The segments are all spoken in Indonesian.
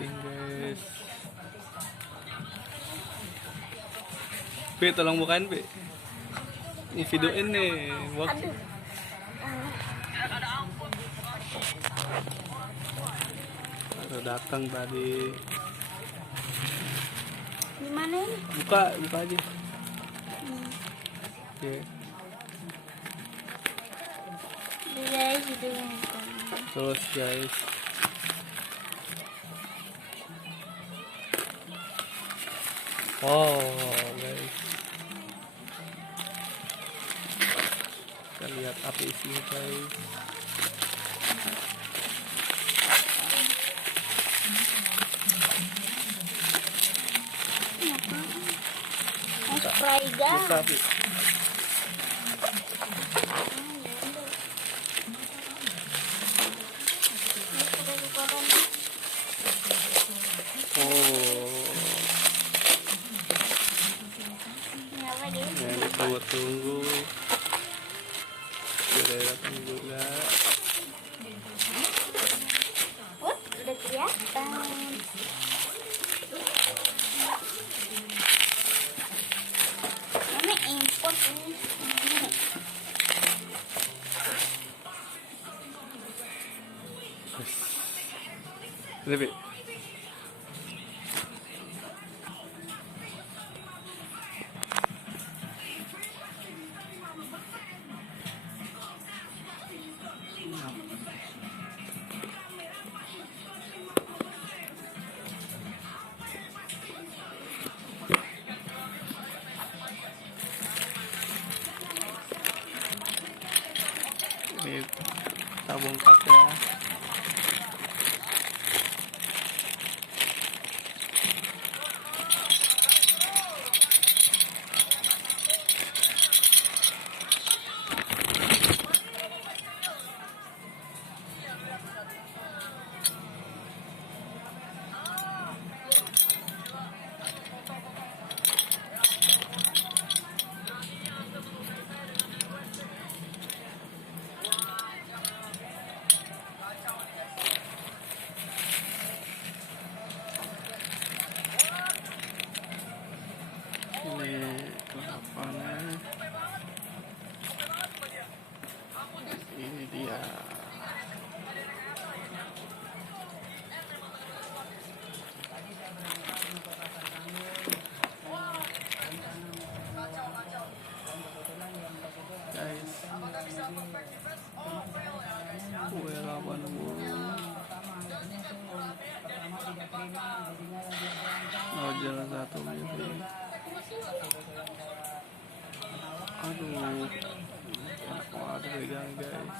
Pusing guys. Pi, tolong bukain Pi. Ini videoin nih. Aduh. Baru datang tadi. Gimana ini? Buka aja. Oke. Guys, videonya. Terus guys. Oh guys. Kita lihat apa isinya guys. Spray gun. Bisa Pi. Oh. Ini apa dia? Yang tunggu. Sudah datang juga. Udah kelihatan. Ini import ini. Lebih. Ini kita bongkar ya. Ini kelapanya. Ini dia. Guys. Welawan oh jalan satu gitu. Aduh, enak banget pegang guys.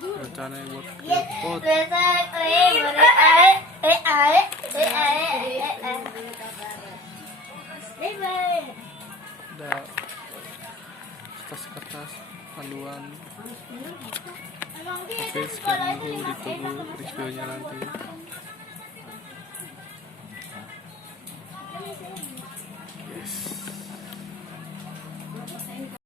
Rencananya buat klepot. Ada kertas-kertas panduan. Oke, sekian dulu, ditunggu reviewnya nanti.